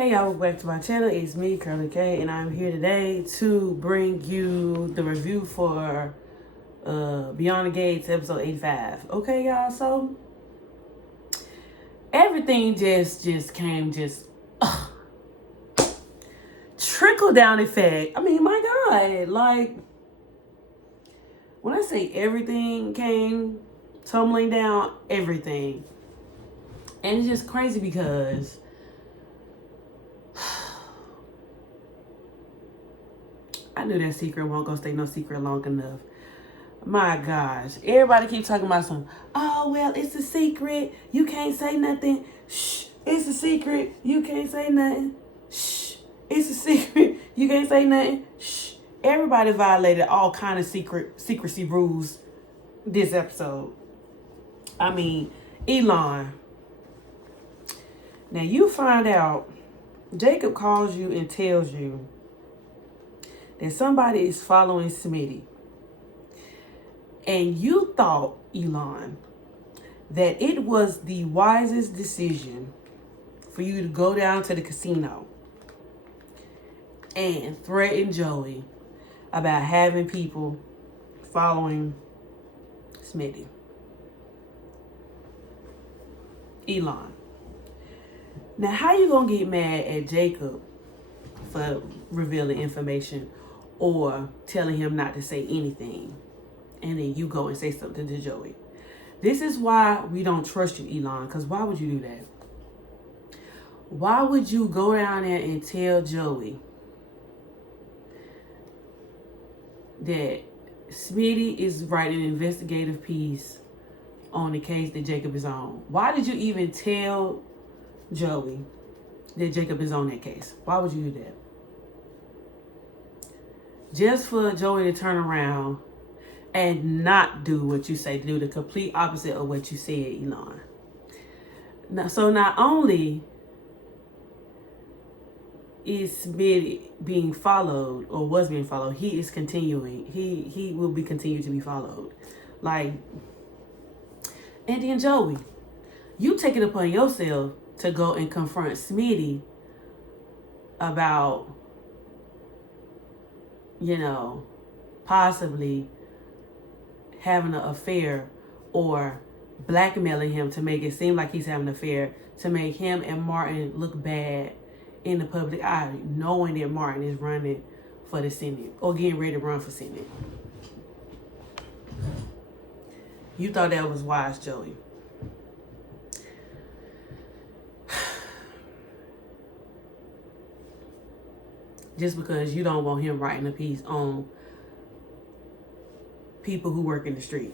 Hey y'all, welcome back to my channel. It's me, Curly K, and I'm here today to bring you the review for Beyond the Gates episode 85. Okay, y'all, so everything just came trickle down effect. I mean, my God, like when I say everything came tumbling down, everything. And it's just crazy because I knew that secret won't gonna stay no secret long enough. My gosh. Everybody keep talking about some, oh, well, it's a secret. You can't say nothing. Shh. It's a secret. You can't say nothing. Shh. It's a secret. You can't say nothing. Shh. Everybody violated all kind of secrecy rules this episode. I mean, Elon. Now you find out Jacob calls you and tells you that somebody is following Smitty. And you thought, Elon, that it was the wisest decision for you to go down to the casino and threaten Joey about having people following Smitty. Elon. Now, how you gonna get mad at Jacob for revealing information or telling him not to say anything, and then you go and say something to Joey? This is why we don't trust you, Elon, because why would you do that? Why would you go down there and tell Joey that Smitty is writing an investigative piece on the case that Jacob is on? Why did you even tell Joey that Jacob is on that case? Why would you do that? Just for Joey to turn around and not do what you say, to do the complete opposite of what you said, Elon. Now, so not only is Smitty being followed, or was being followed, he is continuing. He will be continued to be followed. Like, and then Joey, you take it upon yourself to go and confront Smitty about, possibly having an affair or blackmailing him to make it seem like he's having an affair, to make him and Martin look bad in the public eye, knowing that Martin is running for the Senate or getting ready to run for Senate. You thought that was wise, Joey. Just because you don't want him writing a piece on people who work in the street.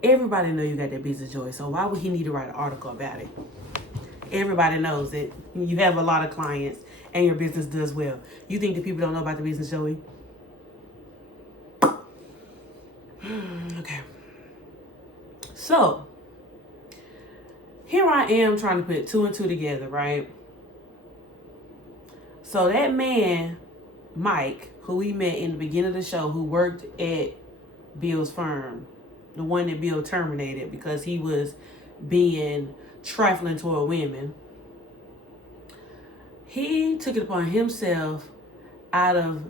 Everybody know you got that business, Joey, so why would he need to write an article about it? Everybody knows that you have a lot of clients and your business does well. You think that people don't know about the business, Joey? Okay. So, here I am trying to put two and two together, right? So that man, Mike, who we met in the beginning of the show, who worked at Bill's firm, the one that Bill terminated because he was being trifling toward women, he took it upon himself, out of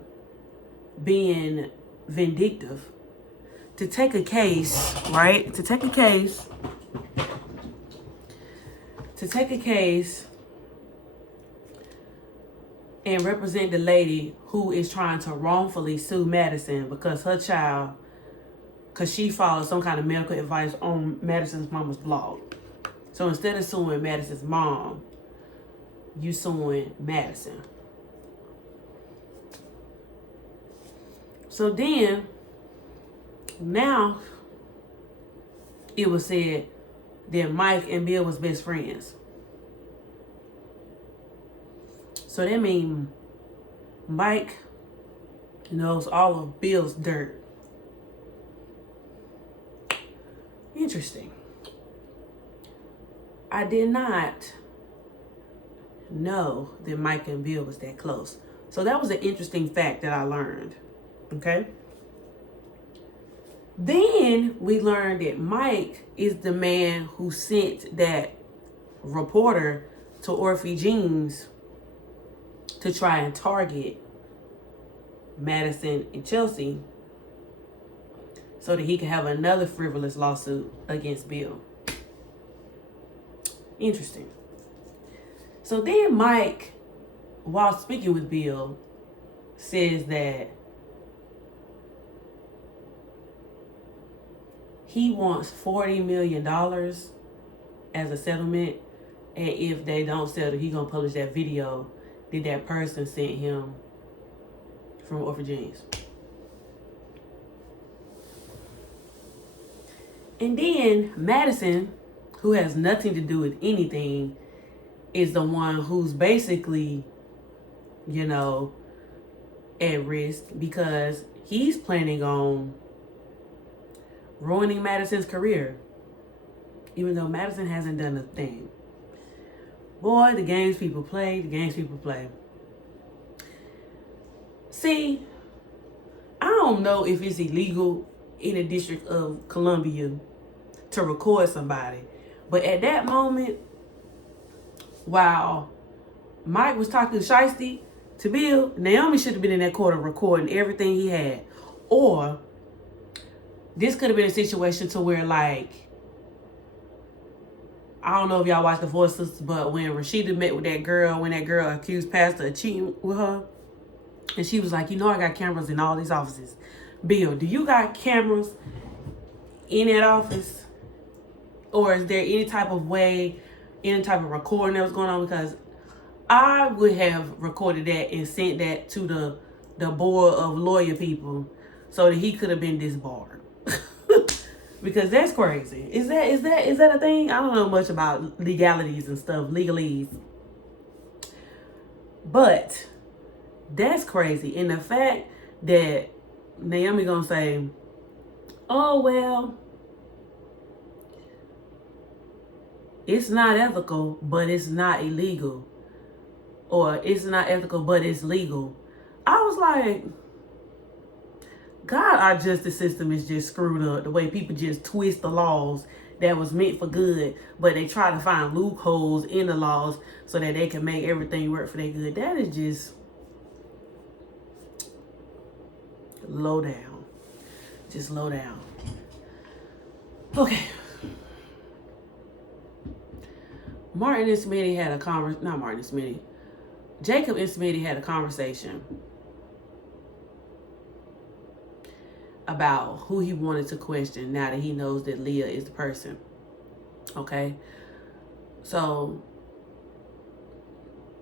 being vindictive, to take a case, right? To take a case and represent the lady who is trying to wrongfully sue Madison because her child, because she followed some kind of medical advice on Madison's mama's blog. So instead of suing Madison's mom, you suing Madison. So then, now it was said that Mike and Bill was best friends. So that means Mike knows all of Bill's dirt. Interesting. I did not know that Mike and Bill was that close. So that was an interesting fact that I learned. Okay? Then we learned that Mike is the man who sent that reporter to Orphe Jeans to try and target Madison and Chelsea so that he could have another frivolous lawsuit against Bill. Interesting. So then Mike, while speaking with Bill, says that he wants $40 million as a settlement, and if they don't settle, he gonna publish that video that person sent him from Orphe Jeans. And then Madison, who has nothing to do with anything, is the one who's basically, at risk because he's planning on ruining Madison's career, even though Madison hasn't done a thing. Boy, the games people play, See, I don't know if it's illegal in the District of Columbia to record somebody, but at that moment, while Mike was talking shiesty to Bill, Naomi should have been in that corner recording everything he had. Or this could have been a situation to where, like, I don't know if y'all watched The Four Sisters, but when Rashida met with that girl, when that girl accused Pastor of cheating with her, and she was like, I got cameras in all these offices. Bill, do you got cameras in that office? Or is there any type of way, any type of recording that was going on? Because I would have recorded that and sent that to the board of lawyer people so that he could have been disbarred. Because that's crazy. Is that a thing? I don't know much about legalities and stuff, legalese. But that's crazy. And the fact that Naomi gonna say, oh, well, it's not ethical, but it's not illegal. Or it's not ethical, but it's legal. I was like, God, our justice system is just screwed up. The way people just twist the laws that was meant for good, but they try to find loopholes in the laws so that they can make everything work for their good. That is just low down. Just low down. Okay. Martin and Smitty had a conversation. Not Martin and Smitty. Jacob and Smitty had a conversation about who he wanted to question now that he knows that Leah is the person. Okay? So,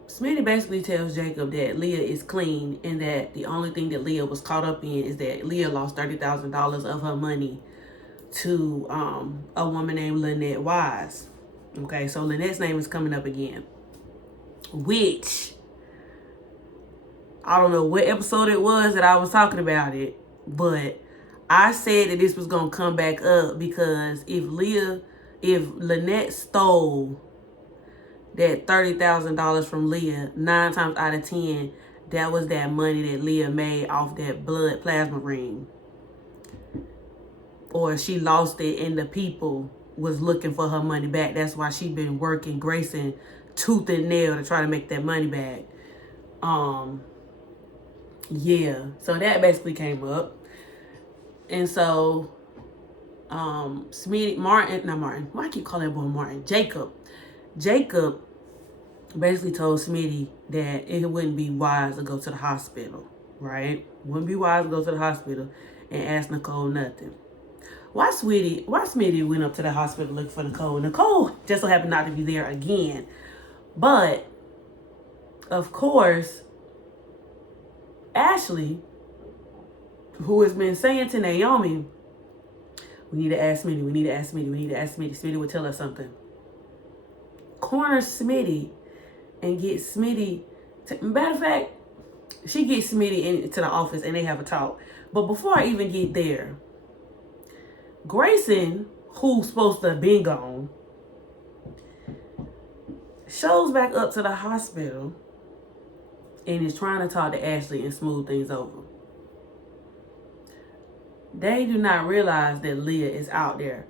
Smitty basically tells Jacob that Leah is clean and that the only thing that Leah was caught up in is that Leah lost $30,000 of her money to a woman named Lynette Wise. Okay, so Lynette's name is coming up again. Which, I don't know what episode it was that I was talking about it, but I said that this was going to come back up because if Lynette stole that $30,000 from Leah, 9 times out of 10, that was that money that Leah made off that blood plasma ring. Or she lost it and the people was looking for her money back. That's why she been working Grayson tooth and nail to try to make that money back. Yeah, so that basically came up. And so Smitty, not Martin, why I keep calling that boy Martin? Jacob basically told Smitty that it wouldn't be wise to go to the hospital, right? Wouldn't be wise to go to the hospital and ask Nicole nothing. Why Smitty went up to the hospital looking for Nicole? Nicole just so happened not to be there again. But, of course, Ashley, who has been saying to Naomi, we need to ask Smitty, Smitty would tell us something. Corner Smitty and get Smitty matter of fact, she gets Smitty into the office and they have a talk. But before I even get there, Grayson, who's supposed to have been gone, shows back up to the hospital and is trying to talk to Ashley and smooth things over. They do not realize that Leah is out there.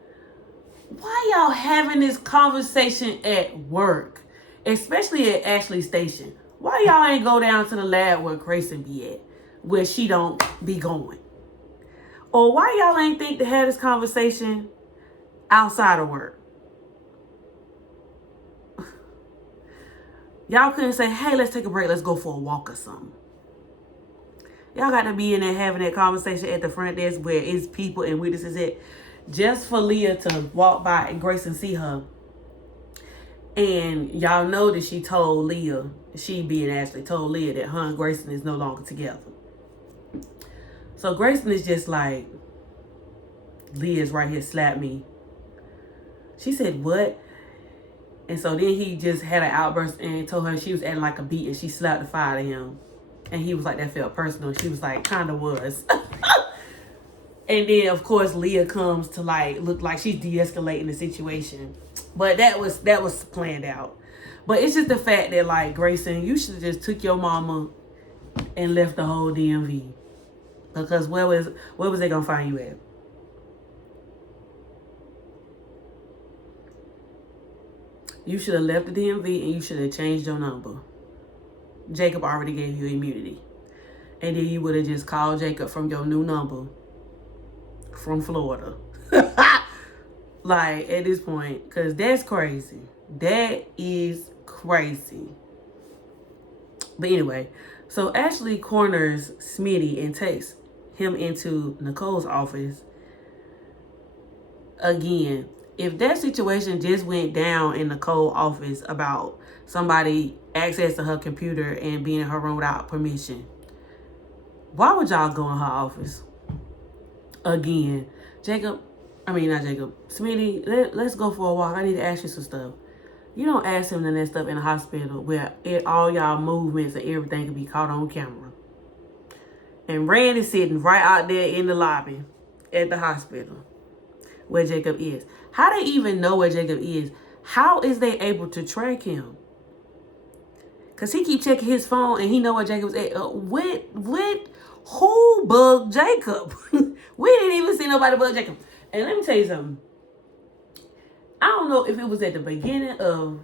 Why y'all having this conversation at work? Especially at Ashley Station. Why y'all ain't go down to the lab where Grayson be at? Where she don't be going? Or why y'all ain't think to have this conversation outside of work? Y'all couldn't say, hey, let's take a break. Let's go for a walk or something. Y'all got to be in there having that conversation at the front desk where it's people and witnesses at, just for Leah to walk by and Grayson see her. And y'all know that she told Leah, she being Ashley, told Leah that her and Grayson is no longer together. So Grayson is just like, Leah's right here, slap me. She said, what? And so then he just had an outburst and told her she was acting like a beat and she slapped the fire to him. And he was like, that felt personal. She was like, kind of was. And then, of course, Leah comes to like look like she's de-escalating the situation. But that was planned out. But it's just the fact that, like, Grayson, you should have just took your mama and left the whole DMV. Because where was they going to find you at? You should have left the DMV and you should have changed your number. Jacob already gave you immunity. And then you would have just called Jacob from your new number from Florida. Like, at this point, because that's crazy. That is crazy. But anyway, so Ashley corners Smitty and takes him into Nicole's office. Again, if that situation just went down in Nicole's office about somebody accessing her computer and being in her room without permission, why would y'all go in her office? Again, Smitty, let's go for a walk. I need to ask you some stuff. You don't ask him that stuff in the hospital where all y'all movements and everything can be caught on camera. And Randy's sitting right out there in the lobby at the hospital where Jacob is. How they even know where Jacob is? How is they able to track him? Because he keep checking his phone and he know where Jacob's at. Who bugged Jacob? We didn't even see nobody bug Jacob. And let me tell you something. I don't know if it was at the beginning of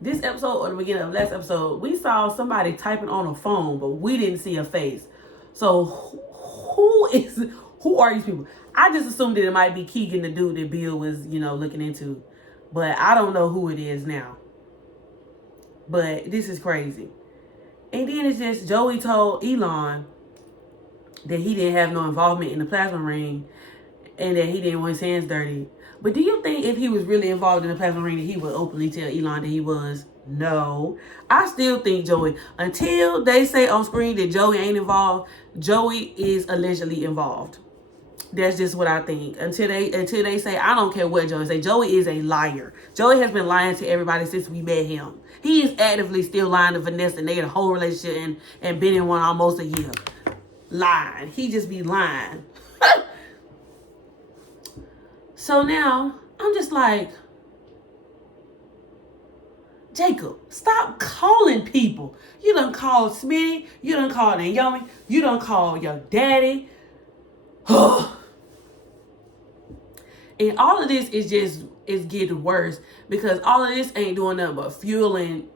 this episode or the beginning of last episode. We saw somebody typing on a phone, but we didn't see a face. So who are these people? I just assumed that it might be Keegan, the dude that Bill was, looking into. But I don't know who it is now. But this is crazy. And then it's just Joey told Elon that he didn't have no involvement in the plasma ring and that he didn't want his hands dirty. But do you think if he was really involved in the plasma ring that he would openly tell Elon that he was? No. I still think Joey, until they say on screen that Joey ain't involved, Joey is allegedly involved. That's just what I think. Until they say, I don't care what Joey say. Joey is a liar. Joey has been lying to everybody since we met him. He is actively still lying to Vanessa, and they had a whole relationship and been in one almost a year. Lying. He just be lying. So now, I'm just like, Jacob, stop calling people. You done called Smitty. You done called Naomi. You done called your daddy. And all of this is getting worse because all of this ain't doing nothing but fueling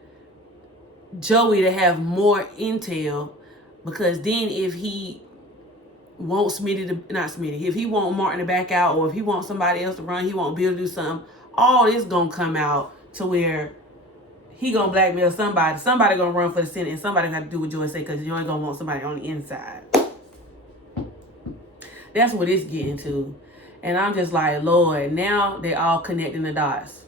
Joey to have more intel. Because then if he wants if he want Martin to back out, or if he wants somebody else to run, he want Bill to do something, all this gonna come out to where he gonna blackmail somebody. Somebody gonna run for the Senate, and somebody got to do what Joey say because you ain't gonna want somebody on the inside. That's what it's getting to. And I'm just like, Lord, now they all connecting the dots.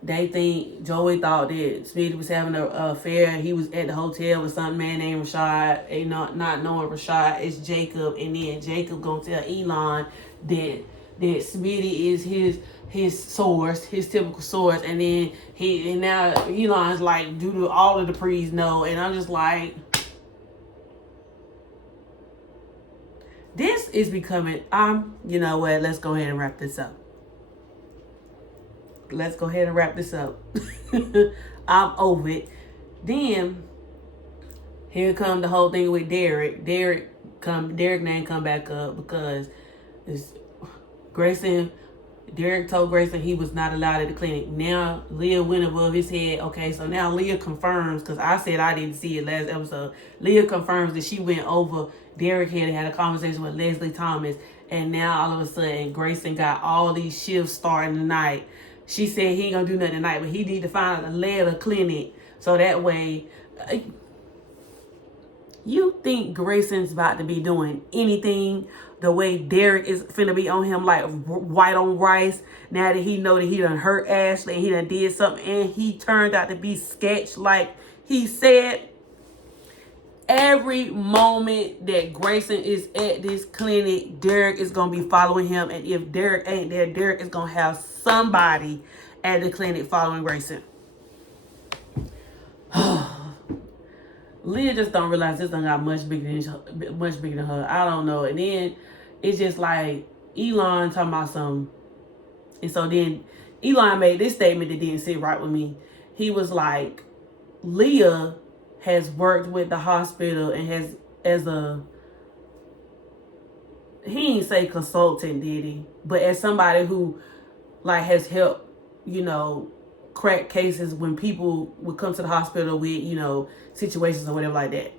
They think Joey thought that Smitty was having an affair. He was at the hotel with some man named Rashad. And not knowing Rashad is Jacob. And then Jacob gonna tell Elon that Smitty is his source, his typical source. And then now Elon's like, due to all of the pre's know. And I'm just like, this is becoming, you know what, let's go ahead and wrap this up. I'm over it. Then, here come the whole thing with Derek. Derek Derek name come back up because it's Grayson. Derek told Grayson he was not allowed at the clinic. Now Leah went above his head. Okay, so now Leah confirms, because I said I didn't see it last episode. Leah confirms that she went over Derek head and had a conversation with Leslie Thomas, and now all of a sudden Grayson got all these shifts starting tonight. She said he ain't gonna do nothing tonight, but he need to find a lead a clinic so that way. You think Grayson's about to be doing anything the way Derek is finna be on him like white on rice now that he know that he done hurt Ashley and he done did something and he turned out to be sketch like he said? Every moment that Grayson is at this clinic, Derek is going to be following him. And if Derek ain't there, Derek is going to have somebody at the clinic following Grayson. Leah just don't realize this done got much bigger than her. I don't know. And then it's just like Elon talking about something. And so then Elon made this statement that didn't sit right with me. He was like, Leah has worked with the hospital and has as a, he didn't say consultant, did he? But as somebody who like has helped, crack cases when people would come to the hospital with, situations or whatever like that.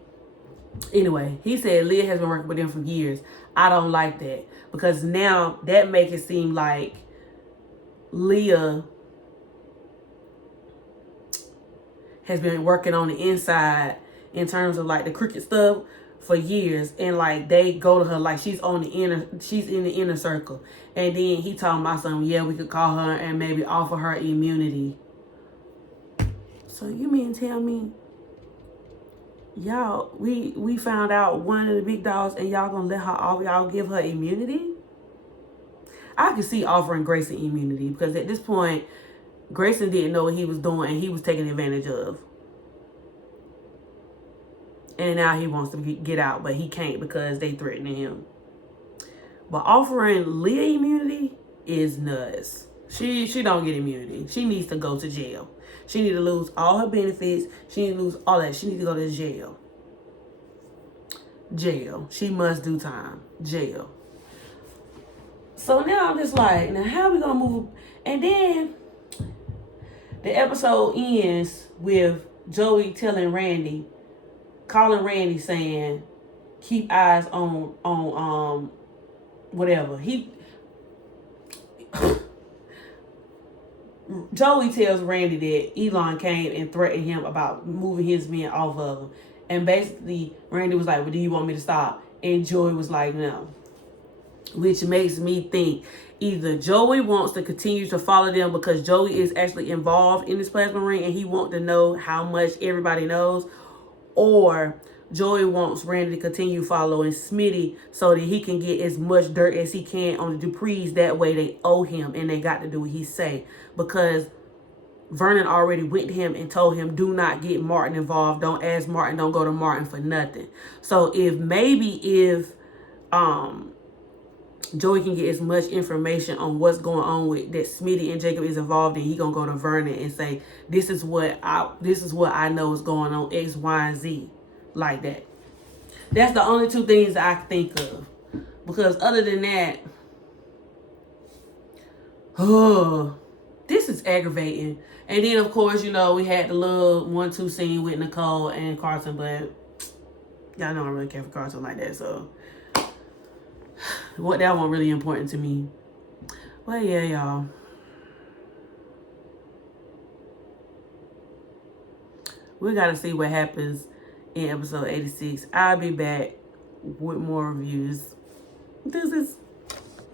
Anyway, he said Leah has been working with them for years. I don't like that because now that makes it seem like Leah has been working on the inside in terms of like the crooked stuff for years, and like they go to her like she's in the inner circle. And then he talking about something, yeah, we could call her and maybe offer her immunity. So you mean tell me y'all we found out one of the big dogs and y'all gonna let her off, y'all give her immunity? I could see offering Grayson immunity because at this point Grayson didn't know what he was doing and he was taken advantage of. And now he wants to get out, but he can't because they threatening him. But offering Leah immunity is nuts. She don't get immunity. She needs to go to jail. She needs to lose all her benefits. She needs to lose all that. She needs to go to jail. Jail. She must do time. Jail. So now I'm just like, now how are we going to move? And then the episode ends with Joey calling Randy saying, keep eyes on whatever. Joey tells Randy that Elon came and threatened him about moving his men off of him. And basically, Randy was like, well, do you want me to stop? And Joey was like, no. Which makes me think either Joey wants to continue to follow them because Joey is actually involved in this plasma ring and he wants to know how much everybody knows. Or Joey wants Randy to continue following Smitty so that he can get as much dirt as he can on the Duprees. That way they owe him and they got to do what he say. Because Vernon already went to him and told him, do not get Martin involved. Don't ask Martin. Don't go to Martin for nothing. So if Joey can get as much information on what's going on with that Smitty and Jacob is involved in, he gonna go to Vernon and say, this is what I know is going on, X, Y, and Z, like that. That's the only two things I can think of. Because other than that, this is aggravating. And then of course, we had the little 1-2 scene with Nicole and Carson, but y'all know I don't really care for Carson like that, so that wasn't really important to me. Well, yeah, y'all. We got to see what happens in episode 86. I'll be back with more reviews. This is